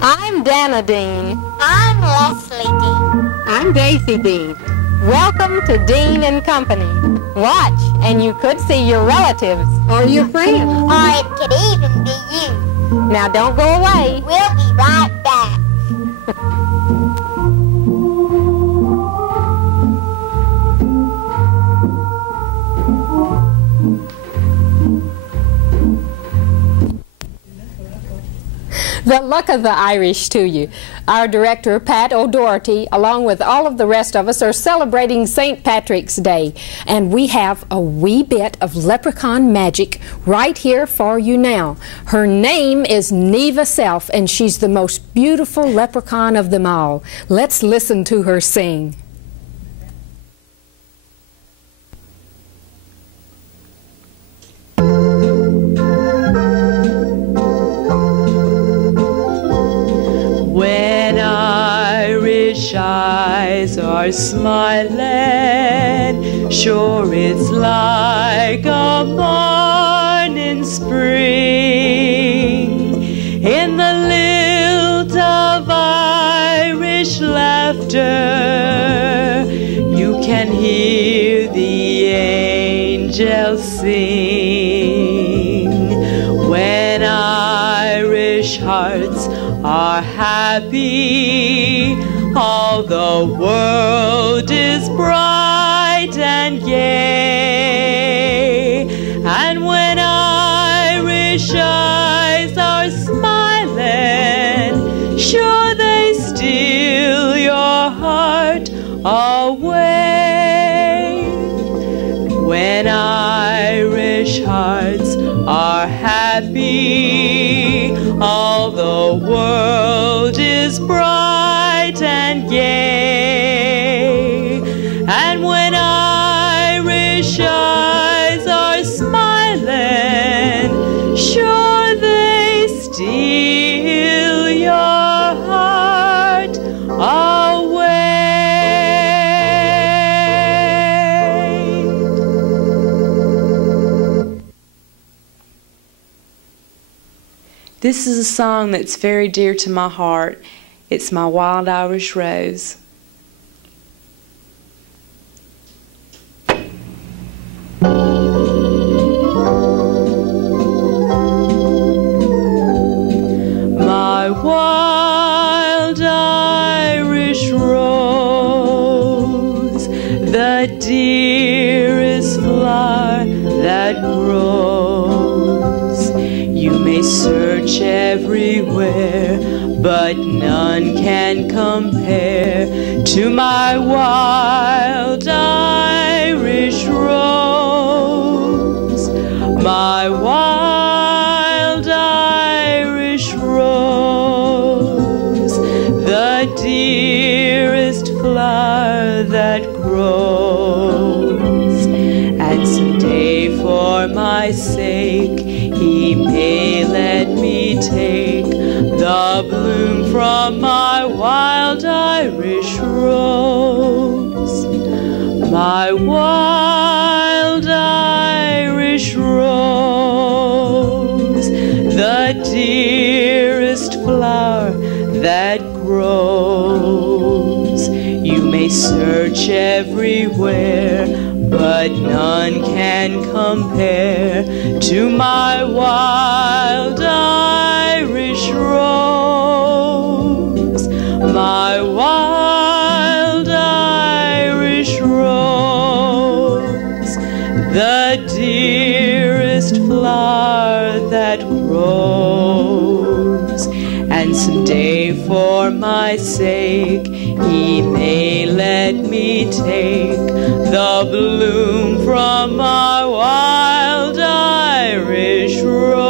I'm Dana Dean. I'm Leslie Dean. I'm Daisy Dean. Welcome to Dean and Company. Watch, and you could see your relatives. Or your friends. Or it could even be you. Now don't go away. We'll be right back. The luck of the Irish to you. Our director, Pat O'Doherty, along with all of the rest of us, are celebrating St. Patrick's Day. And we have a wee bit of leprechaun magic right here for you now. Her name is Neva Self, and she's the most beautiful leprechaun of them all. Let's listen to her sing. Eyes are smiling, sure it's like a morning spring. In the lilt of Irish laughter, you can hear the angels sing. When Irish hearts are happy, all the world is bright and gay. And when Irish eyes are smiling, sure they steal your heart away. When Irish hearts are happy, all the world is bright and gay. And when Irish eyes are smiling, sure they steal your heart away. This is a song that's very dear to my heart. It's my Wild Irish Rose. My wild Irish rose, the dearest flower that grows. You may search everywhere, but none can compare to my wild Irish rose. My wild Irish rose, the dearest flower that grows. And someday for my sake he may let me take the bloom from my wild Irish rose. My wild Irish rose, the dearest flower that grows. You may search everywhere, but none can compare to my wild Irish rose. My wild Irish rose, the dearest flower that grows. And someday for my sake he may let me take the bloom from my wild Irish rose.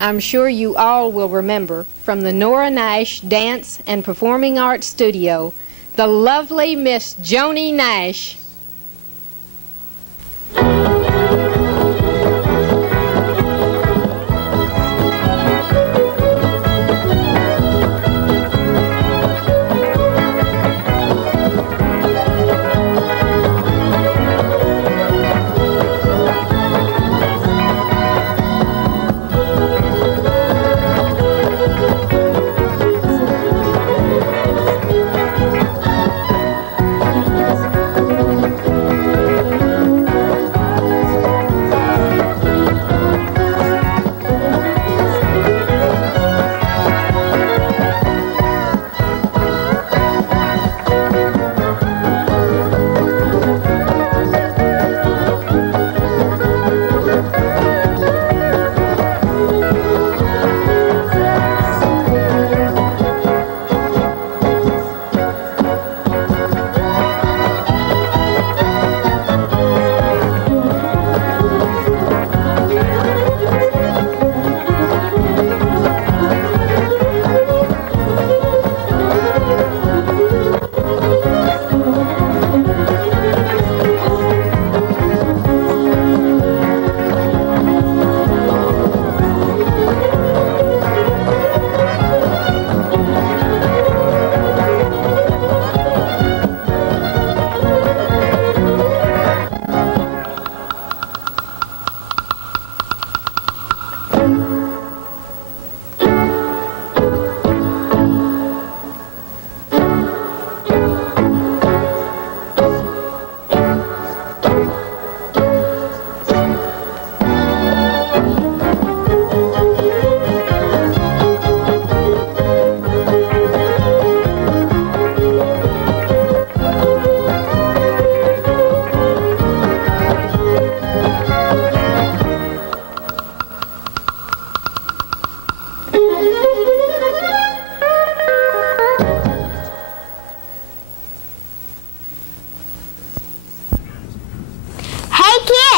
I'm sure you all will remember from the Nora Nash Dance and Performing Arts Studio, the lovely Miss Joni Nash.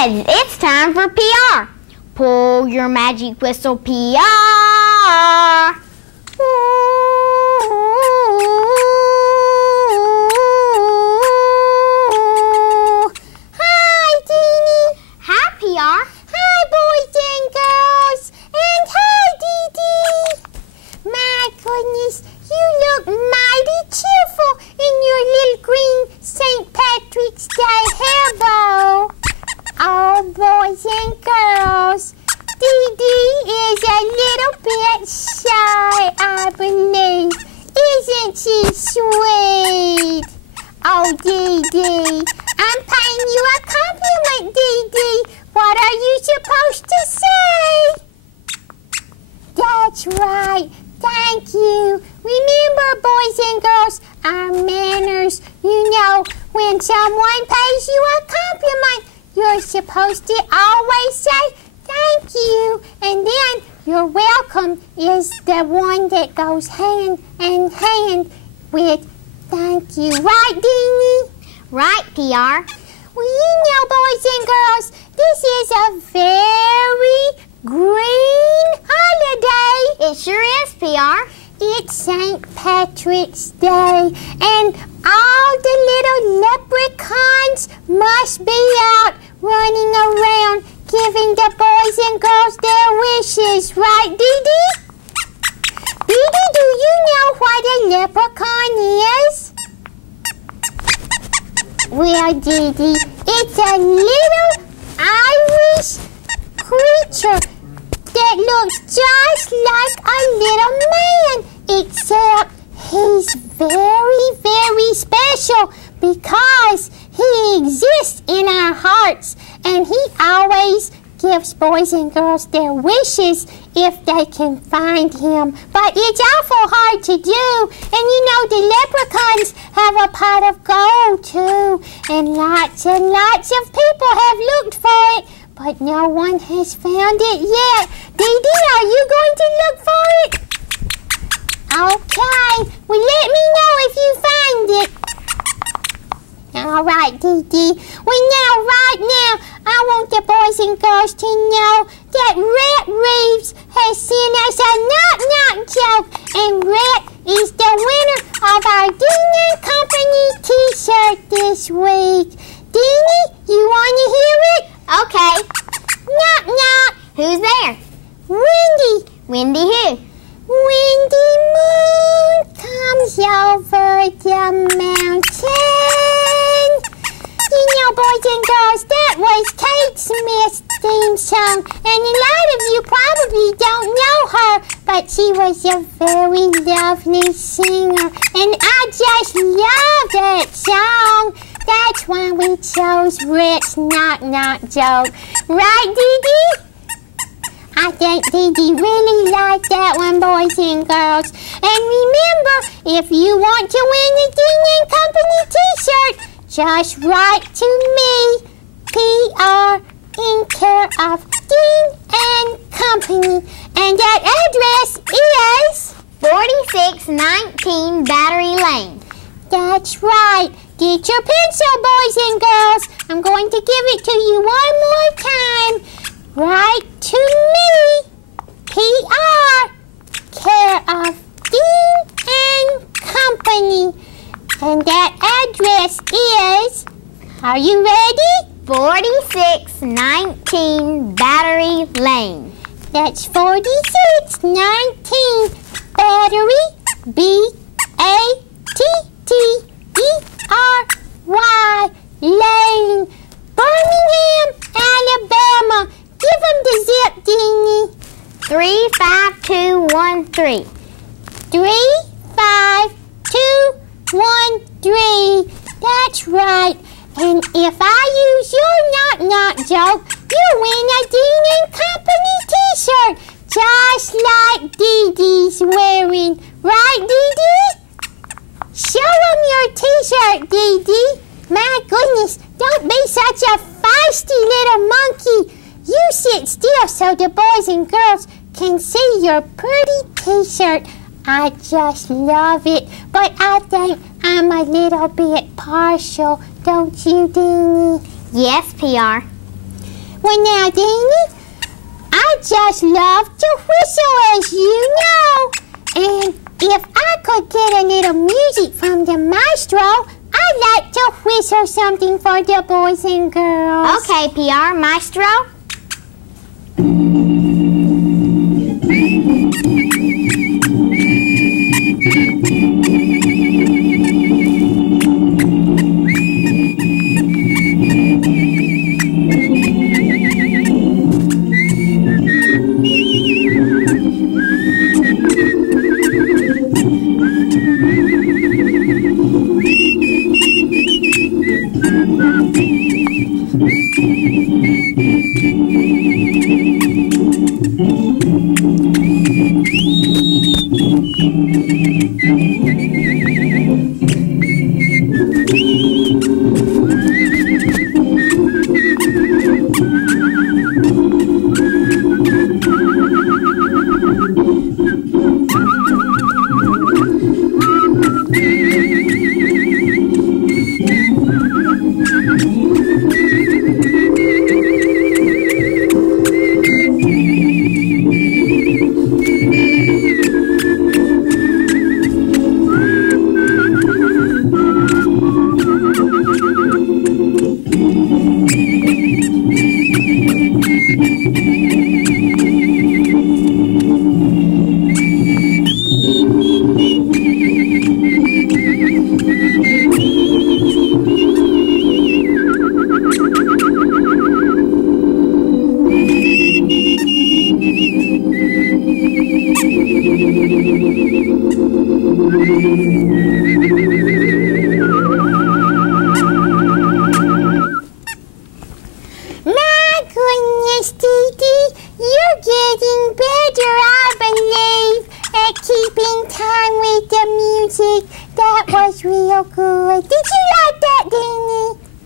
Kids, it's time for PR. Pull your magic whistle, PR. Hi, Jeannie. Hi, PR. Hi, boys and girls. And hi, Dee Dee. My goodness, you look mighty cheerful in your little green St. Patrick's Day hair bow. Oh, boys and girls, Dee Dee is a little bit shy, I believe. Isn't she sweet? Oh, Dee Dee, I'm paying you a compliment, Dee Dee. What are you supposed to say? That's right. Thank you. Remember, boys and girls, our manners. You know, when someone pays you a compliment, you're supposed to always say thank you. And then your welcome is the one that goes hand in hand with thank you. Right, Deanie? Right, PR. Well, you know, boys and girls, this is a very green holiday. It sure is, PR. It's St. Patrick's Day, and all the little leprechauns must be out running around giving the boys and girls their wishes. Right, Dee Dee? Dee Dee, do you know what a leprechaun is? Well, Dee Dee, it's a little Irish creature that looks just like a little man, except he's very, very special because he exists in our hearts, and he always gives boys and girls their wishes if they can find him. But it's awful hard to do, and you know the leprechauns have a pot of gold too, and lots of people have looked for it, but no one has found it yet. Dee Dee, are you going to look for it? Okay, well let me know if you find it. All right, Dee Dee. Well, right now, I want the boys and girls to know that Rhett Reeves has sent us a knock-knock joke, and Rhett is the winner of our Dean and Company t-shirt this week. Deanie, you want to hear it? Okay. Knock-knock. Who's there? Wendy. Wendy who? Wendy Moon comes over the mountain. You know, boys and girls, that was Kate Smith's theme song, and a lot of you probably don't know her, but she was a very lovely singer, and I just love that song. That's why we chose Rick's knock-knock joke. Right, Dee Dee? I think Dee Dee really liked that one, boys and girls. And remember, if you want to win the Dean and Company t-shirt, just write to me, PR, in care of Dean and Company. And that address is 4619 Battery Lane. That's right. Get your pencil, boys and girls. I'm going to give it to you one more time. Write to me, PR, care of Dean and Company. And that address is, are you ready? 4619 Battery Lane. That's 4619 Battery, B-A-T-T-E-R-Y, Lane, Birmingham, Alabama. Give them the zip, Deanie. 35213. 35213. That's right. And if I use your knock-knock joke, you win a Dean and Company t-shirt, just like Dee Dee's wearing. Right, Dee Dee? Show them your t-shirt, Dee Dee. My goodness, don't be such a feisty little monkey. You sit still so the boys and girls can see your pretty t-shirt. I just love it, but I think I'm a little bit partial, don't you, Deanie? Yes, PR. Well, now, Deanie, I just love to whistle, as you know. And if I could get a little music from the maestro, I'd like to whistle something for the boys and girls. Okay, PR, maestro.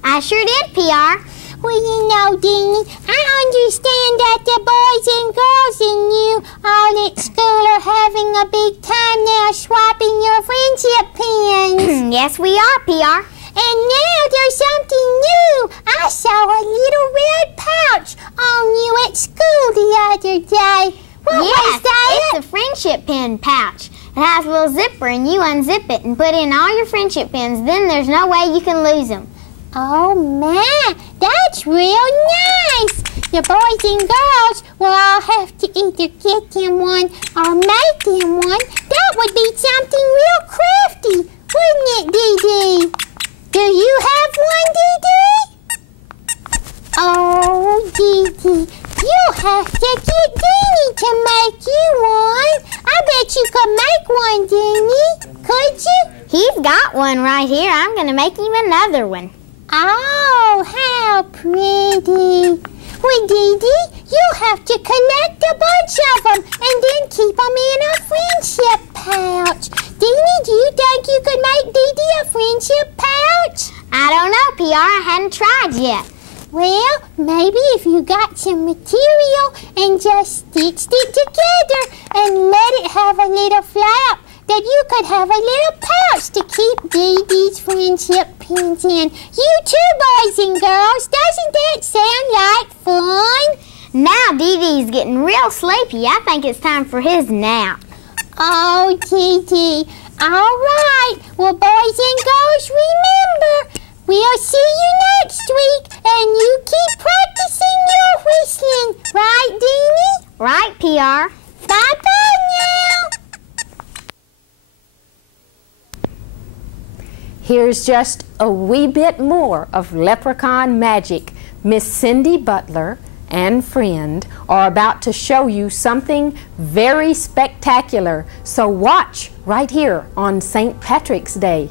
I sure did, PR. Well, you know, Deanie, I understand that the boys and girls and you all at school are having a big time now swapping your friendship pins. Yes, we are, PR. And now there's something new. I saw a little red pouch on you at school the other day. What was that? It's a friendship pin pouch. It has a little zipper and you unzip it and put in all your friendship pins. Then there's no way you can lose them. Oh, man, that's real nice. The boys and girls will all have to either get them one or make them one. That would be something real crafty, wouldn't it, Dee Dee? Do you have one, Dee Dee? Oh, Dee Dee, you'll have to get Deanie to make you one. I bet you could make one, Deanie. Could you? He's got one right here. I'm going to make him another one. Oh, how pretty. Well, Dee Dee, you'll have to collect a bunch of them and then keep them in a friendship pouch. Deanie, do you think you could make Dee Dee a friendship pouch? I don't know, PR. I hadn't tried yet. Well, maybe if you got some material and just stitched it together and let it have a little flap, that you could have a little pouch to keep Dee Dee's friendship pins in. You too, boys and girls. Doesn't that sound like fun? Now Dee Dee's getting real sleepy. I think it's time for his nap. Oh, Dee Dee. All right. Well, boys and girls, remember, we'll see you next week, and you keep practicing your whistling. Right, Deanie? Right, PR. Bye-bye now. Here's just a wee bit more of Leprechaun magic. Miss Cindy Butler and friend are about to show you something very spectacular. So watch right here on St. Patrick's Day.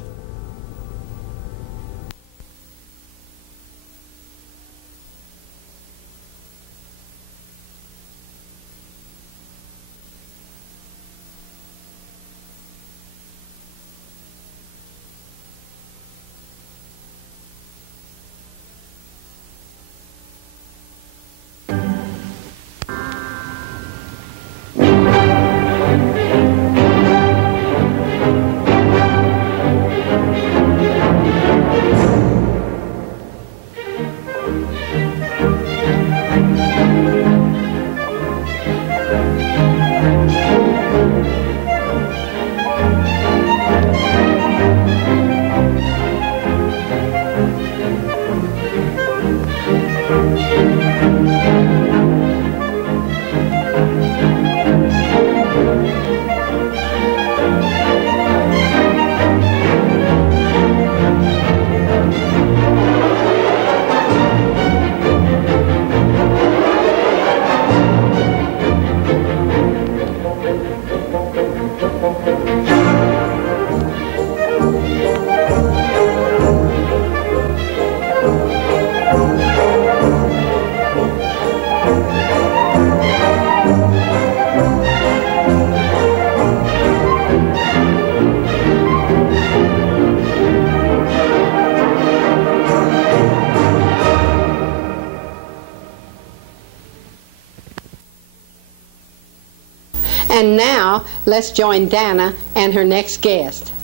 And now, let's join Dana and her next guest.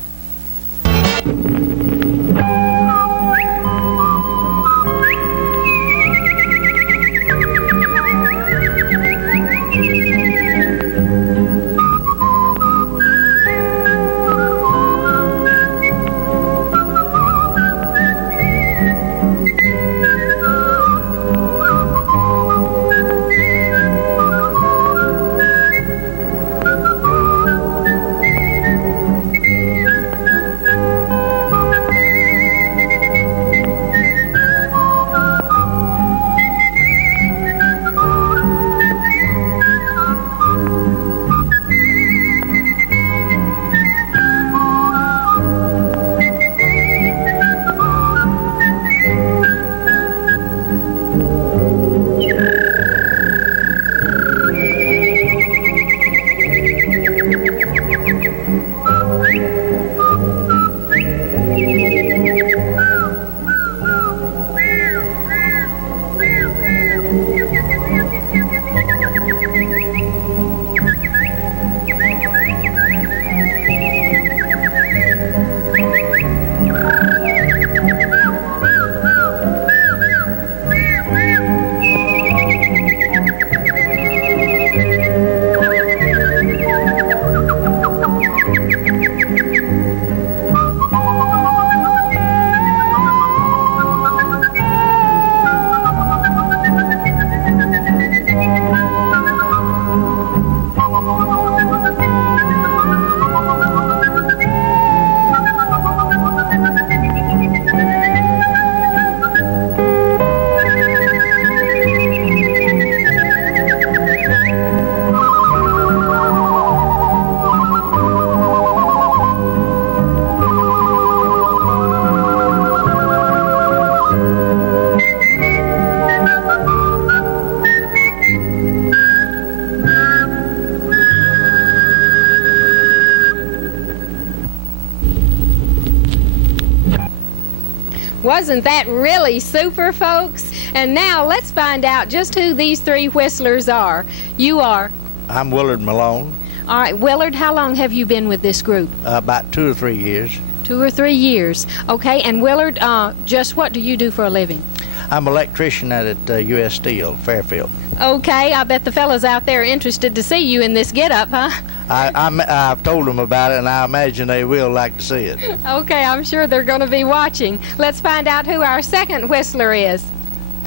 Wasn't that really super, folks? And now let's find out just who these three whistlers are. You are? I'm Willard Malone. All right, Willard, how long have you been with this group? About 2 or 3 years. 2 or 3 years. Okay, and Willard, just what do you do for a living? I'm an electrician at U.S. Steel, Fairfield. Okay, I bet the fellas out there are interested to see you in this get-up, huh? I've told them about it, and I imagine they will like to see it. Okay, I'm sure they're going to be watching. Let's find out who our second whistler is.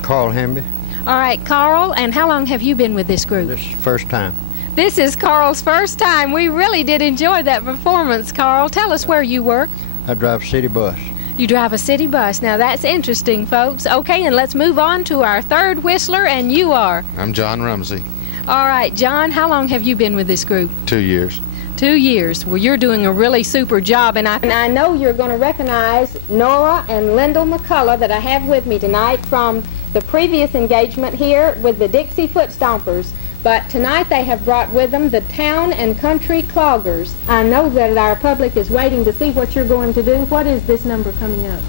Carl Hemby. All right, Carl, and how long have you been with this group? This is first time. This is Carl's first time. We really did enjoy that performance, Carl. Tell us where you work. I drive a city bus. You drive a city bus. Now, that's interesting, folks. Okay, and let's move on to our third whistler, and you are? I'm John Rumsey. All right, John, how long have you been with this group? 2 years. 2 years. Well, you're doing a really super job, and I know you're going to recognize Nora and Lyndall McCullough that I have with me tonight from the previous engagement here with the Dixie Foot Stompers. But tonight they have brought with them the Town and Country Cloggers. I know that our public is waiting to see what you're going to do. What is this number coming up?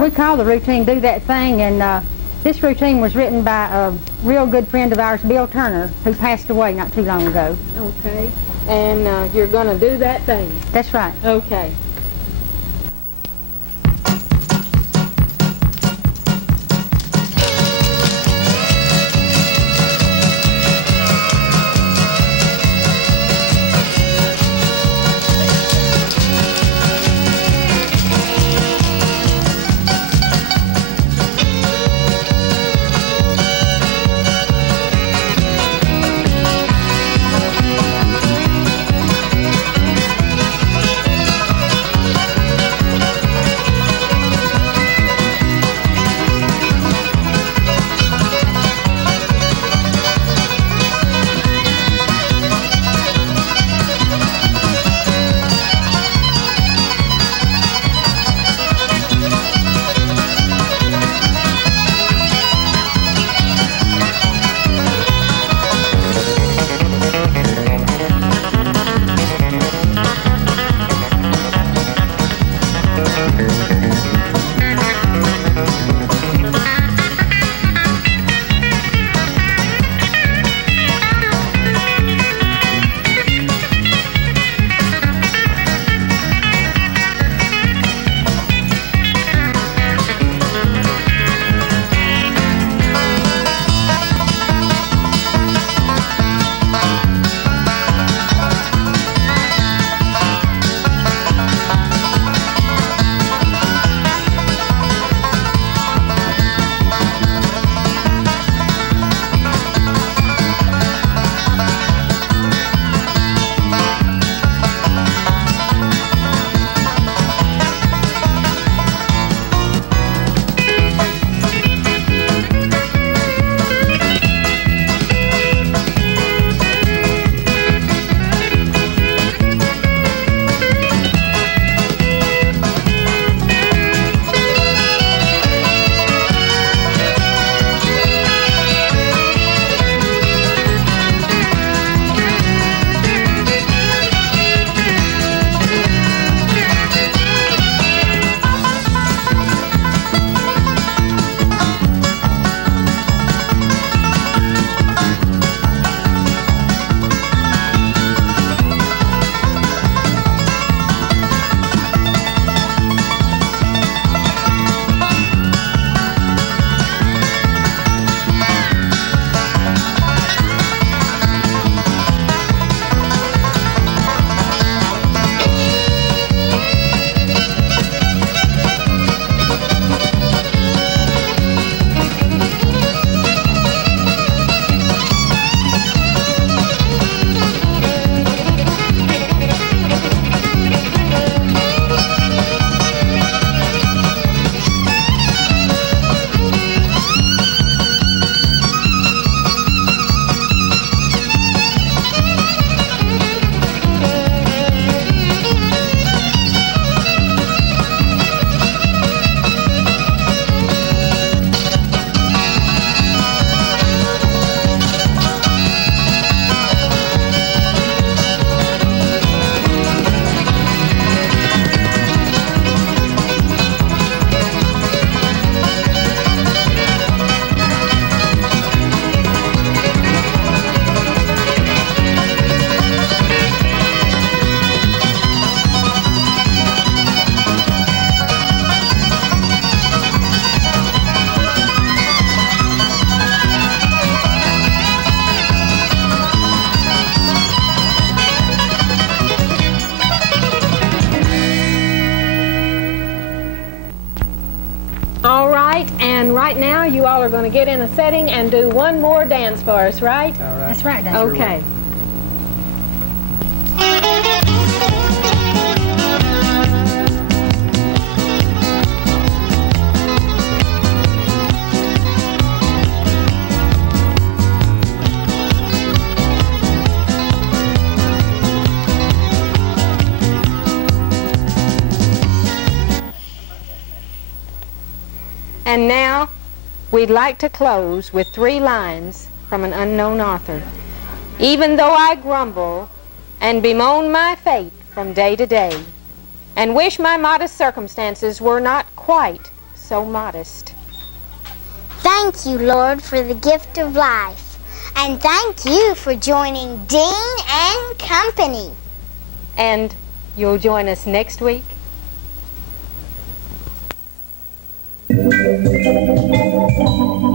We call the routine Do That Thing, and this routine was written by a real good friend of ours, Bill Turner, who passed away not too long ago. Okay. And you're going to do that thing? That's right. Okay. right now, you all are going to get in a setting and do one more dance for us, right? All right. That's right, Dad. Okay. And now, we'd like to close with 3 lines from an unknown author. Even though I grumble and bemoan my fate from day to day, and wish my modest circumstances were not quite so modest. Thank you, Lord, for the gift of life. And thank you for joining Dean and Company. And you'll join us next week? Thank you.